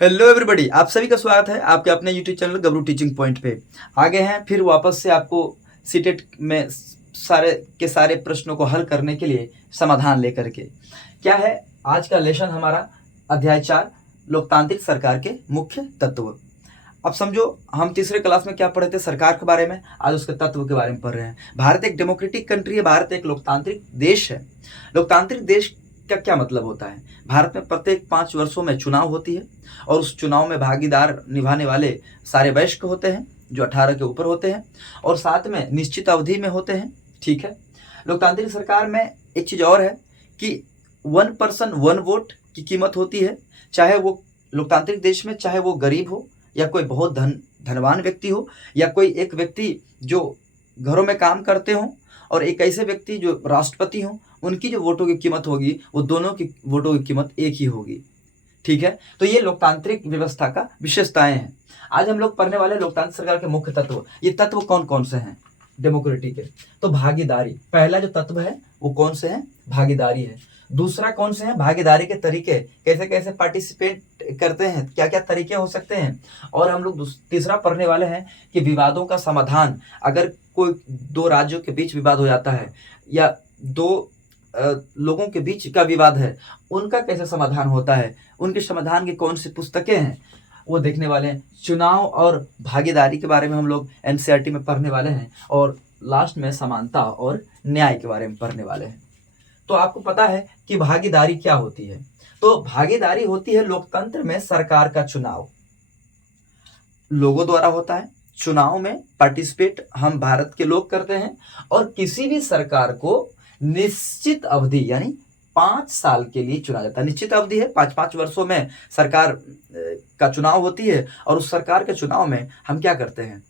Hello everybody, आप सभी का स्वागत है आपके अपने यूट्यूब चैनल गबरू टीचिंग पॉइंट पे। आगे हैं फिर वापस से आपको सीटेट में सारे के सारे प्रश्नों को हल करने के लिए समाधान लेकर के। क्या है आज का लेसन हमारा? अध्याय 4, लोकतांत्रिक सरकार के मुख्य तत्व। अब समझो, हम तीसरे क्लास में क्या पढ़े थे? सरकार के बारे में। आज उसके तत्व के बारे में पढ़ रहे हैं। भारत एक डेमोक्रेटिक कंट्री है, भारत एक लोकतांत्रिक देश है। लोकतांत्रिक देश का क्या मतलब होता है? भारत में प्रत्येक 5 वर्षों में चुनाव होती है और उस चुनाव में भागीदार निभाने वाले सारे वयस्क होते हैं जो 18 के ऊपर होते हैं और साथ में निश्चित अवधि में होते हैं। ठीक है। लोकतांत्रिक सरकार में एक चीज़ और है कि 1 पर्सन 1 वोट की कीमत होती है। चाहे वो लोकतांत्रिक देश में चाहे वो गरीब हो या कोई बहुत धनवान व्यक्ति हो या कोई एक व्यक्ति जो घरों में काम करते हों और एक ऐसे व्यक्ति जो राष्ट्रपति हों, उनकी जो वोटों की कीमत होगी वो दोनों की वोटों की कीमत एक ही होगी। ठीक है। तो ये लोकतांत्रिक व्यवस्था का विशेषताएं हैं। आज हम लोग पढ़ने वाले लोकतांत्रिक सरकार के मुख्य तत्व। ये तत्व कौन कौन से हैं डेमोक्रेटिक के? तो भागीदारी, पहला जो तत्व है वो कौन से है? भागीदारी है। दूसरा कौन से है? भागीदारी के तरीके, कैसे कैसे पार्टिसिपेट करते हैं, क्या क्या तरीके हो सकते हैं। और हम लोग तीसरा पढ़ने वाले हैं कि विवादों का समाधान। अगर कोई 2 राज्यों के बीच विवाद हो जाता है या 2 लोगों के बीच का विवाद है, उनका कैसे समाधान होता है, उनके समाधान की कौन सी पुस्तकें हैं, वो देखने वाले हैं। चुनाव और भागीदारी के बारे में हम लोग एनसीईआरटी में पढ़ने वाले हैं और लास्ट में समानता और न्याय के बारे में पढ़ने वाले हैं। तो आपको पता है कि भागीदारी क्या होती है? तो भागीदारी होती है लोकतंत्र में सरकार का चुनाव लोगों द्वारा होता है। चुनाव में पार्टिसिपेट हम भारत के लोग करते हैं और किसी भी सरकार को निश्चित अवधि यानी 5 साल के लिए चुना जाता है। निश्चित अवधि है, 5-5 वर्षों में सरकार का चुनाव होती है और उस सरकार के चुनाव में हम क्या करते हैं?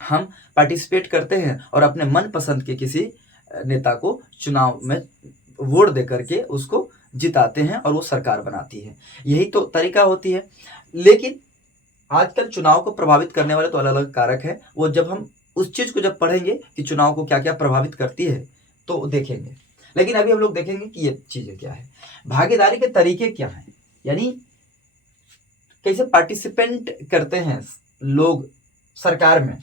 हम पार्टिसिपेट करते हैं और अपने मनपसंद के किसी नेता को चुनाव में वोट दे करके उसको जिताते हैं और वो सरकार बनाती है। यही तो तरीका होती है। लेकिन आजकल चुनाव को प्रभावित करने वाले तो अलग अलग कारक है। वो जब हम उस चीज को जब पढ़ेंगे कि चुनाव को क्या क्या प्रभावित करती है तो देखेंगे। लेकिन अभी हम लोग देखेंगे कि ये चीजें क्या है, भागीदारी के तरीके क्या हैं, यानी कैसे पार्टिसिपेंट करते हैं लोग सरकार में।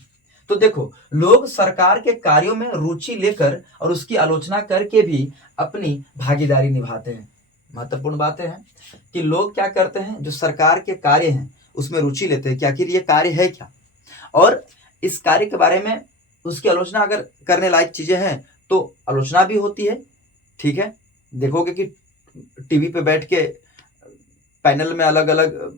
तो देखो, लोग सरकार के कार्यों में रुचि लेकर और उसकी आलोचना करके भी अपनी भागीदारी निभाते हैं। महत्वपूर्ण बातें हैं कि लोग क्या करते हैं, जो सरकार के कार्य हैं उसमें रुचि लेते हैं कि आखिर ये कार्य है क्या, और इस कार्य के बारे में उसकी आलोचना अगर करने लायक चीजें हैं तो आलोचना भी होती है। ठीक है। देखोगे कि टीवी पे बैठ के पैनल में अलग अलग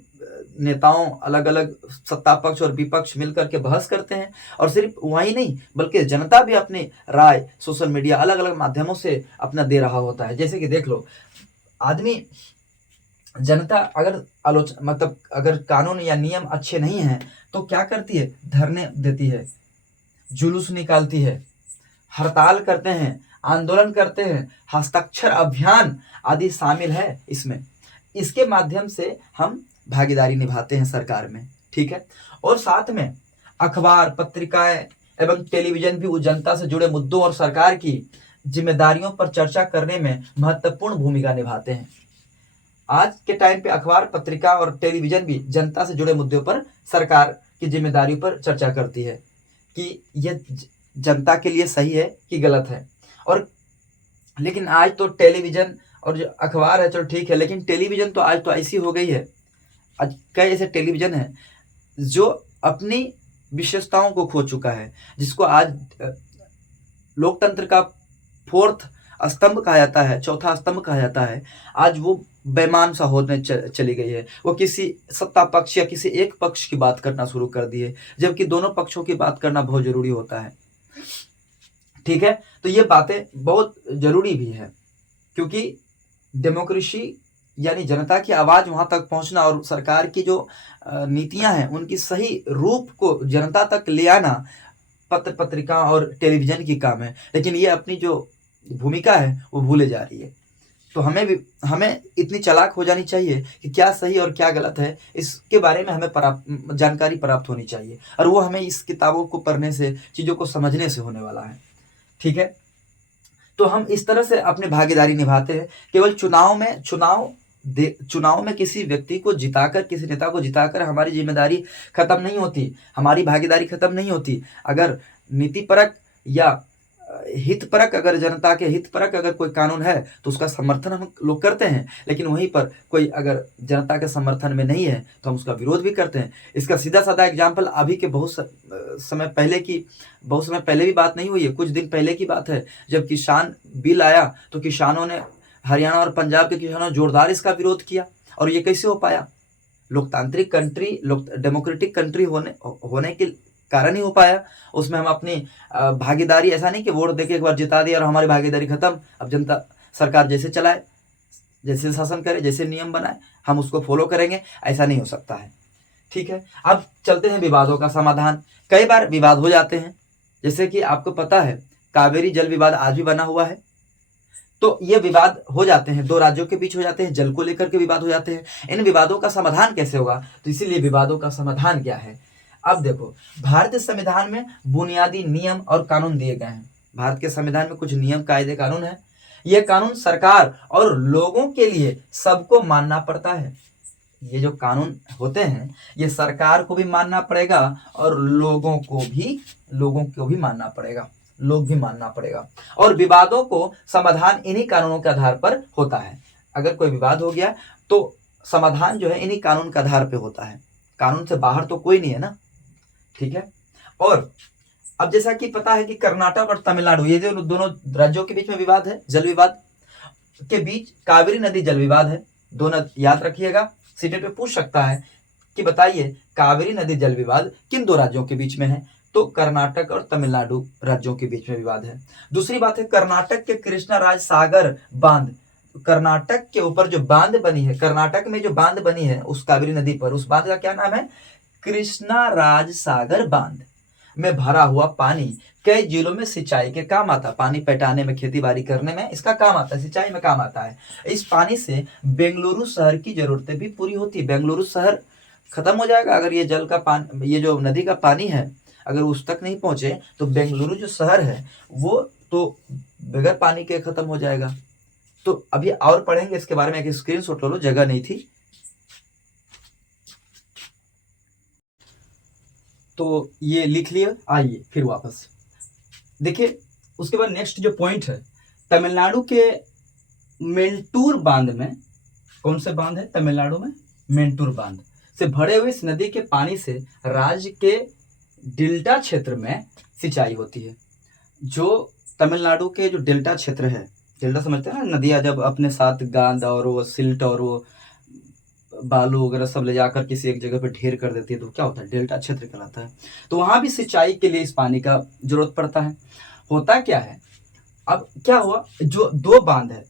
नेताओं, अलग अलग सत्ता पक्ष और विपक्ष मिलकर के बहस करते हैं। और सिर्फ वही नहीं बल्कि जनता भी अपनी राय सोशल मीडिया अलग अलग माध्यमों से अपना दे रहा होता है। जैसे कि देख लो, आदमी जनता अगर मतलब अगर कानून या नियम अच्छे नहीं हैं तो क्या करती है? धरने देती है, जुलूस निकालती है, हड़ताल करते हैं, आंदोलन करते हैं, हस्ताक्षर अभियान आदि शामिल है इसमें। इसके माध्यम से हम भागीदारी निभाते हैं सरकार में। ठीक है। और साथ में अखबार, पत्रिकाएं एवं टेलीविजन भी उस जनता से जुड़े मुद्दों और सरकार की जिम्मेदारियों पर चर्चा करने में महत्वपूर्ण भूमिका निभाते हैं। आज के टाइम पे अखबार, पत्रिका और टेलीविजन भी जनता से जुड़े मुद्दों पर सरकार की जिम्मेदारियों पर चर्चा करती है कि यह जनता के लिए सही है कि गलत है। और लेकिन आज तो टेलीविजन और जो अखबार है, चलो ठीक है, लेकिन टेलीविजन तो आज तो ऐसी हो गई है, आज कई ऐसे टेलीविजन है जो अपनी विशेषताओं को खो चुका है, जिसको आज लोकतंत्र का 4th स्तंभ कहा जाता है, 4था स्तंभ कहा जाता है। आज वो बेईमान सा होने चली गई है। वो किसी सत्ता पक्ष या किसी एक पक्ष की बात करना शुरू कर दी है, जबकि दोनों पक्षों की बात करना बहुत जरूरी होता है। ठीक है। तो ये बातें बहुत जरूरी भी है क्योंकि डेमोक्रेसी यानी जनता की आवाज वहां तक पहुंचना और सरकार की जो नीतियां हैं उनकी सही रूप को जनता तक ले आना पत्र पत्रिका और टेलीविजन की काम है। लेकिन ये अपनी जो भूमिका है वो भूले जा रही है। तो हमें इतनी चालाक हो जानी चाहिए कि क्या सही और क्या गलत है इसके बारे में हमें जानकारी प्राप्त होनी चाहिए, और वो हमें इस किताबों को पढ़ने से, चीज़ों को समझने से होने वाला है। ठीक है। तो हम इस तरह से अपनी भागीदारी निभाते हैं। केवल चुनाव चुनाव में किसी व्यक्ति को जिताकर, किसी नेता को जिताकर हमारी जिम्मेदारी खत्म नहीं होती, हमारी भागीदारी खत्म नहीं होती। अगर नीतिपरक या हितपरक, अगर जनता के हितपरक अगर कोई कानून है तो उसका समर्थन हम लोग करते हैं, लेकिन वहीं पर कोई अगर जनता के समर्थन में नहीं है तो हम उसका विरोध भी करते हैं। इसका सीधा साधा एग्जाम्पल अभी के बहुत समय पहले भी बात नहीं हुई है, कुछ दिन पहले की बात है, जब किसान बिल आया तो किसानों ने, हरियाणा और पंजाब के किसानों ने जोरदार इसका विरोध किया। और ये कैसे हो पाया? लोकतांत्रिक कंट्री, डेमोक्रेटिक कंट्री होने के कारण ही हो पाया। उसमें हम अपनी भागीदारी, ऐसा नहीं कि वोट देके एक बार जिता दिया और हमारी भागीदारी खत्म, अब जनता सरकार जैसे चलाए, जैसे शासन करे, जैसे नियम बनाए हम उसको फॉलो करेंगे, ऐसा नहीं हो सकता है। ठीक है, अब चलते हैं विवादों का समाधान। कई बार विवाद हो जाते हैं, जैसे कि आपको पता है कावेरी जल विवाद आज भी बना हुआ है। तो ये विवाद हो जाते हैं, दो राज्यों के बीच हो जाते हैं, जल को लेकर के विवाद हो जाते हैं। इन विवादों का समाधान कैसे होगा? तो इसीलिए विवादों का समाधान क्या है? अब देखो, भारतीय संविधान में बुनियादी नियम और कानून दिए गए हैं। भारत के संविधान में कुछ नियम, कायदे, कानून है। ये कानून सरकार और लोगों के लिए सबको मानना पड़ता है। ये जो कानून होते हैं ये सरकार को भी मानना पड़ेगा और लोगों को भी मानना पड़ेगा, लोग भी मानना पड़ेगा। और विवादों को समाधान इन्हीं कानूनों के आधार पर होता है। अगर कोई विवाद हो गया तो समाधान जो है इन्हीं कानून के आधार पर होता है, कानून से बाहर तो कोई नहीं है ना। ठीक है, और अब जैसा कि पता है कि कर्नाटक और तमिलनाडु, ये जो दोनों राज्यों के बीच में विवाद है, जल विवाद के बीच कावेरी नदी जल विवाद है। दोनों याद रखिएगा, सीटेट पे पूछ सकता है कि बताइए कावेरी नदी जल विवाद किन दो राज्यों के बीच में है? तो कर्नाटक और तमिलनाडु राज्यों के बीच में विवाद है। दूसरी बात है, कर्नाटक के कृष्णा राज सागर बांध, कर्नाटक के ऊपर जो बांध बनी है, कर्नाटक में जो बांध बनी है उस कावेरी नदी पर, उस बांध का क्या नाम है? कृष्णा राज सागर बांध में भरा हुआ पानी कई जिलों में सिंचाई के काम आता है। पानी पटाने में, खेती बाड़ी करने में इसका काम आता है, सिंचाई में काम आता है। इस पानी से बेंगलुरु शहर की जरूरतें भी पूरी होती है। बेंगलुरु शहर खत्म हो जाएगा अगर ये जल का पानी, ये जो नदी का पानी है अगर उस तक नहीं पहुंचे तो बेंगलुरु जो शहर है वो तो बगैर पानी के खत्म हो जाएगा। तो अभी और पढ़ेंगे इसके बारे में, एक स्क्रीनशॉट लो, जगह नहीं थी तो ये लिख लिया। आइए फिर वापस देखिए, उसके बाद नेक्स्ट जो पॉइंट है, तमिलनाडु के मेंटूर बांध में, कौन से बांध है तमिलनाडु में? मेंटूर बांध से भरे हुए इस नदी के पानी से राज्य के डेल्टा क्षेत्र में सिंचाई होती है। जो तमिलनाडु के जो डेल्टा क्षेत्र है, डेल्टा समझते हैं ना, नदियाँ जब अपने साथ गांद और वो सिल्ट और वो बालू वगैरह सब ले जाकर किसी एक जगह पे ढेर कर देती है तो क्या होता है? डेल्टा क्षेत्र कहलाता है। तो वहां भी सिंचाई के लिए इस पानी का जरूरत पड़ता है। होता क्या है, अब क्या हुआ, जो दो बांध है,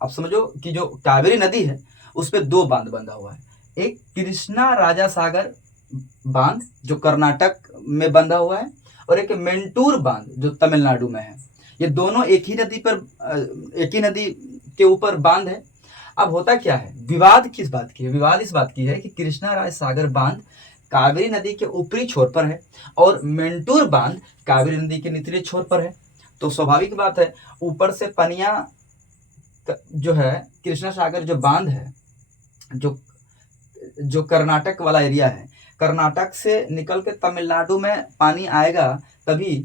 अब समझो कि जो कावेरी नदी है उस पर दो बांध बंधा हुआ है। एक कृष्णा राजा सागर बांध जो कर्नाटक में बंधा हुआ है, और एक मेंटूर बांध जो तमिलनाडु में है। ये दोनों एक ही नदी के ऊपर बांध है। अब होता क्या है, विवाद किस बात की है? विवाद इस बात की है कि कृष्णा राज सागर बांध कावेरी नदी के ऊपरी छोर पर है और मेंटूर बांध कावेरी नदी के निचले छोर पर है। तो स्वाभाविक बात है, ऊपर से पनिया जो है, कृष्णा सागर जो बांध है, जो कर्नाटक वाला एरिया है, कर्नाटक से निकल के तमिलनाडु में पानी आएगा तभी,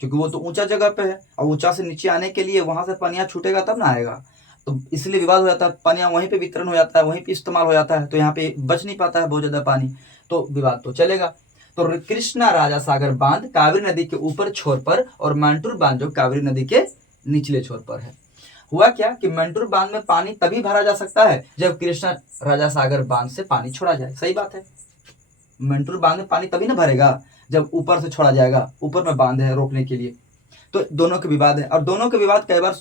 क्योंकि वो तो ऊंचा जगह पे है और ऊंचा से नीचे आने के लिए वहां से पनिया छूटेगा तब ना आएगा। तो इसलिए विवाद हो जाता है, पनिया वहीं पे वितरण हो जाता है, वहीं पे इस्तेमाल हो जाता है, तो यहाँ पे बच नहीं पाता है बहुत ज्यादा पानी, तो विवाद तो चलेगा। तो कृष्णा राजा सागर बांध कावेरी नदी के ऊपर छोर पर और मेंटूर बांध जो कावेरी नदी के निचले छोर पर है। हुआ क्या कि मेंटूर बांध में पानी तभी भरा जा सकता है जब कृष्णा राजा सागर बांध से पानी छोड़ा जाए। सही बात है, मेंटूर बांध में पानी तभी ना भरेगा जब ऊपर से छोड़ा जाएगा, ऊपर में बांध है रोकने के लिए। तो दोनों के विवाद है, और दोनों के विवाद कई बार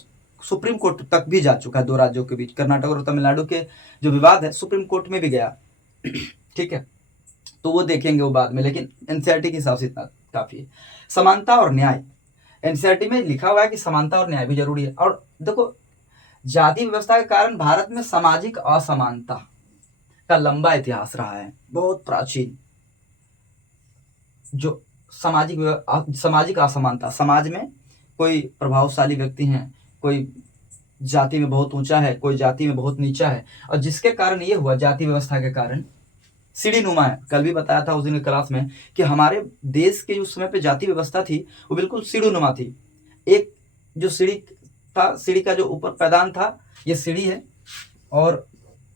सुप्रीम कोर्ट तक भी जा चुका है। दो राज्यों के बीच, कर्नाटक और तमिलनाडु के जो विवाद है सुप्रीम कोर्ट में भी गया। ठीक है, तो वो देखेंगे वो बाद में, लेकिन एनसीईआरटी के हिसाब से इतना काफी है। समानता और न्याय, एनसीईआरटी में लिखा हुआ है कि समानता और न्याय भी जरूरी है। और देखो, जाति व्यवस्था के कारण भारत में सामाजिक असमानता का लंबा इतिहास रहा है, बहुत प्राचीन। जो सामाजिक असमानता, समाज में कोई प्रभावशाली व्यक्ति हैं, कोई जाति में बहुत ऊंचा है, कोई जाति में बहुत नीचा है। और जिसके कारण ये हुआ, जाति व्यवस्था के कारण सीढ़ी नुमा है। कल भी बताया था उस दिन क्लास में कि हमारे देश के उस समय पे जाति व्यवस्था थी वो बिल्कुल सीढ़ी नुमा थी। एक जो सीढ़ी था, सीढ़ी का जो ऊपर पैदान था, ये सीढ़ी है, और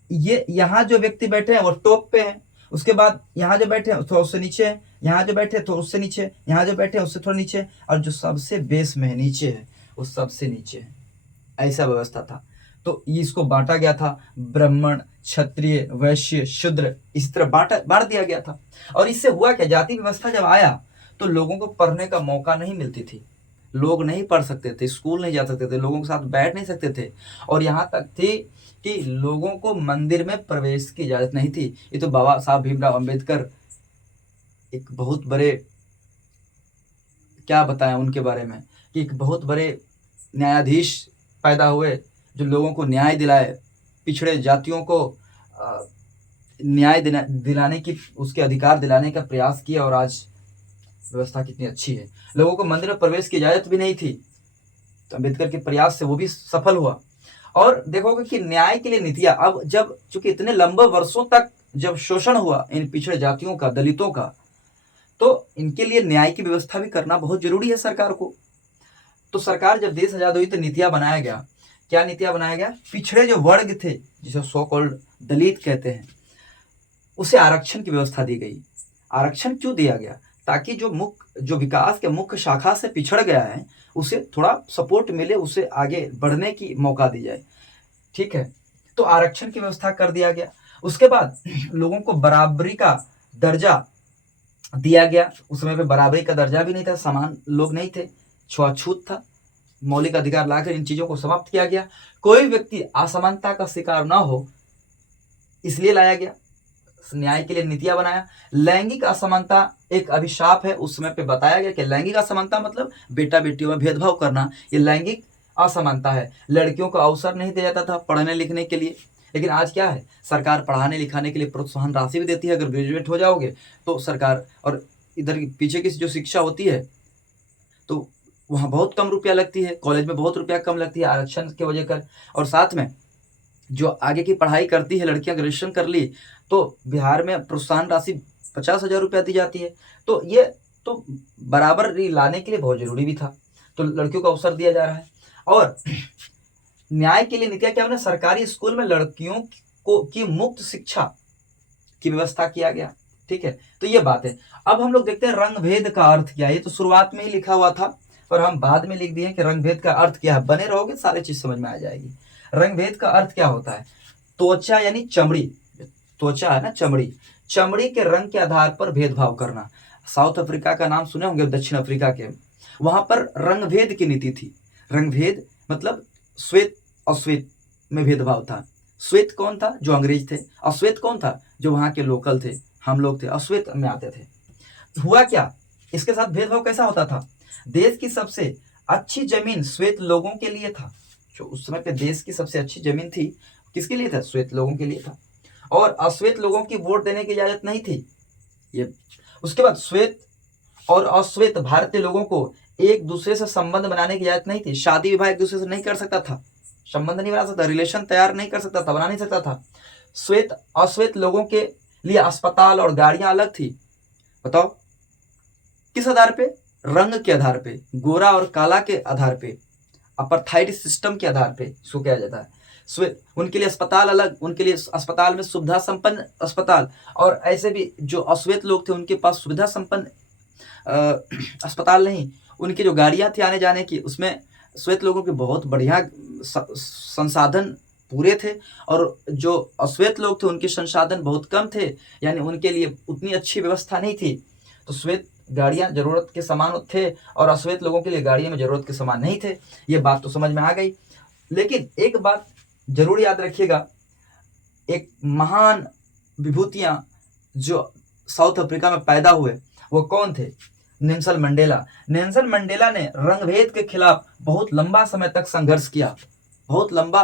ये यहाँ जो व्यक्ति बैठे हैं वो टॉप पे हैं। उसके बाद यहाँ जो बैठे हैं थोड़ा उससे नीचे है, यहाँ जो बैठे हैं थोड़ा उससे नीचे है, यहाँ जो बैठे हैं उससे थोड़ा नीचे है, और जो सबसे बेस में है, नीचे है, वो सबसे नीचे है। ऐसा व्यवस्था था। तो इसको बांटा गया था, ब्राह्मण, क्षत्रिय, वैश्य, शूद्र, इस तरह बांट दिया गया था। और इससे हुआ क्या, जाति व्यवस्था जब आया तो लोगों को पढ़ने का मौका नहीं मिलती थी, लोग नहीं पढ़ सकते थे, स्कूल नहीं जा सकते थे, लोगों के साथ बैठ नहीं सकते थे, और यहाँ तक थी कि लोगों को मंदिर में प्रवेश की इजाजत नहीं थी। ये तो बाबा साहब भीमराव अंबेडकर एक बहुत बड़े, क्या बताएं उनके बारे में, कि एक बहुत बड़े न्यायाधीश पैदा हुए जो लोगों को न्याय दिलाए, पिछड़े जातियों को न्याय दिलाने की, उसके अधिकार दिलाने का प्रयास किया, और आज व्यवस्था कितनी अच्छी है। लोगों को मंदिर में प्रवेश की इजाजत भी नहीं थी, तो अम्बेडकर के प्रयास से वो भी सफल हुआ। और देखोगे कि न्याय के लिए नीतियां, अब जब चूंकि इतने लंबे वर्षों तक जब शोषण हुआ इन पिछड़े जातियों का, दलितों का, तो इनके लिए न्याय की व्यवस्था भी करना बहुत जरूरी है सरकार को। तो सरकार जब देश आजाद हुई तो नीतियां बनाया गया। क्या नीतियां बनाया गया, पिछड़े जो वर्ग थे जिसे सो कॉल्ड दलित कहते हैं, उसे आरक्षण की व्यवस्था दी गई। आरक्षण क्यों दिया गया, ताकि जो विकास के मुख्य शाखा से पिछड़ गया है उसे थोड़ा सपोर्ट मिले, उसे आगे बढ़ने की मौका दी जाए। ठीक है, तो आरक्षण की व्यवस्था कर दिया गया। उसके बाद लोगों को बराबरी का दर्जा दिया गया। उस समय पे बराबरी का दर्जा भी नहीं था, समान लोग नहीं थे, छुआछूत था। मौलिक अधिकार लाकर इन चीजों को समाप्त किया गया। कोई व्यक्ति असमानता का शिकार ना हो इसलिए लाया गया, न्याय के लिए नीतियां बनाया। लैंगिक असमानता एक अभिशाप है, उस समय पे बताया गया कि लैंगिक असमानता मतलब बेटा बेटियों में भेदभाव करना, ये लैंगिक असमानता है। लड़कियों को अवसर नहीं दिया जाता था पढ़ने लिखने के लिए, लेकिन आज क्या है, सरकार पढ़ाने लिखाने के लिए प्रोत्साहन राशि भी देती है। अगर ग्रेजुएट हो जाओगे तो सरकार, और इधर पीछे की जो शिक्षा होती है तो वहाँ बहुत कम रुपया लगती है, कॉलेज में बहुत रुपया कम लगती है आरक्षण की वजह कर। और साथ में जो आगे की पढ़ाई करती है लड़कियां, ग्रेजुएशन कर ली तो बिहार में प्रोत्साहन राशि 50,000 रुपया दी जाती है। तो ये तो बराबरी लाने के लिए बहुत जरूरी भी था, तो लड़कियों को अवसर दिया जा रहा है। और न्याय के लिए नीतियां क्या होना, सरकारी स्कूल में लड़कियों को की मुफ्त शिक्षा की व्यवस्था किया गया। ठीक है, तो ये बात है। अब हम लोग देखते हैं रंग भेद का अर्थ क्या है। ये तो शुरुआत में ही लिखा हुआ था, पर हम बाद में लिख दिए कि रंग भेद का अर्थ क्या है। बने रहोगे सारी चीज समझ में आ जाएगी। रंग भेद का अर्थ क्या होता है, त्वचा यानी चमड़ी, त्वचा है ना चमड़ी, चमड़ी के रंग के आधार पर भेदभाव करना। साउथ अफ्रीका का नाम सुने होंगे, दक्षिण अफ्रीका के, वहां पर रंग भेद की नीति थी। रंग भेद मतलब श्वेत अश्वेत में भेदभाव था। श्वेत कौन था, जो अंग्रेज थे। अश्वेत कौन था, जो वहां के लोकल थे, हम लोग थे, अश्वेत में आते थे। हुआ क्या, इसके साथ भेदभाव कैसा होता था, देश की सबसे अच्छी जमीन श्वेत लोगों के लिए था। जो उस समय पे देश की सबसे अच्छी जमीन थी किसके लिए था, श्वेत लोगों के लिए था। और अश्वेत लोगों की वोट देने की इजाजत नहीं थी। ये उसके बाद श्वेत और अश्वेत भारतीय लोगों को एक दूसरे से संबंध बनाने की इजाजत नहीं थी। शादी विवाह एक दूसरे से नहीं कर सकता था, संबंध नहीं बना सकता, रिलेशन तैयार नहीं कर सकता था, बना नहीं सकता था। श्वेत अश्वेत लोगों के लिए अस्पताल और गाड़ियां अलग थी। बताओ किस आधार पे, रंग के आधार पे, गोरा और काला के आधार पे, अपार्थाइड सिस्टम के आधार पे इसको किया जाता है। उनके लिए अस्पताल अलग, उनके लिए अस्पताल में सुविधा संपन्न अस्पताल, और ऐसे भी जो अश्वेत लोग थे उनके पास सुविधा संपन्न अस्पताल नहीं। उनकी जो गाड़ियां थी आने जाने की, उसमें श्वेत लोगों के बहुत बढ़िया संसाधन पूरे थे, और जो अश्वेत लोग थे उनके संसाधन बहुत कम थे, यानी उनके लिए उतनी अच्छी व्यवस्था नहीं थी। तो श्वेत गाड़ियां जरूरत के समान थे और अश्वेत लोगों के लिए गाड़ियां में जरूरत के समान नहीं थे। ये बात तो समझ में आ गई। लेकिन एक बात जरूर याद रखिएगा, एक महान विभूतियां जो साउथ अफ्रीका में पैदा हुए वो कौन थे, नेल्सन मंडेला। नेल्सन मंडेला ने रंगभेद के खिलाफ बहुत लंबा समय तक संघर्ष किया, बहुत लंबा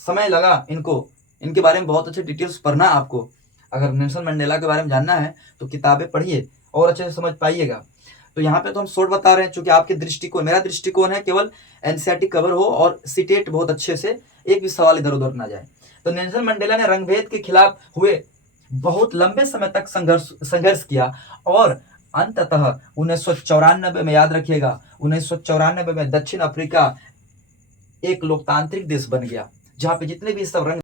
समय लगा इनको, इनके बारे में बहुत अच्छे डिटेल्स पढ़ना आपको। अगर नेल्सन मंडेला के बारे में जानना है तो किताबें पढ़िए और अच्छे से समझ पाइएगा। तो यहाँ पे तो हम शॉर्ट बता रहे हैं, चूंकि आपके दृष्टिकोण, मेरा दृष्टिकोण है केवल एनसीईआरटी कवर हो और सीटेट बहुत अच्छे से, एक भी सवाल इधर उधर ना जाए। तो नेल्सन मंडेला ने रंगभेद के खिलाफ हुए बहुत लंबे समय तक संघर्ष किया और अंततः 1994 में, याद रखिएगा 1994 में दक्षिण अफ्रीका एक लोकतांत्रिक देश बन गया, जहां पे जितने भी सब रंग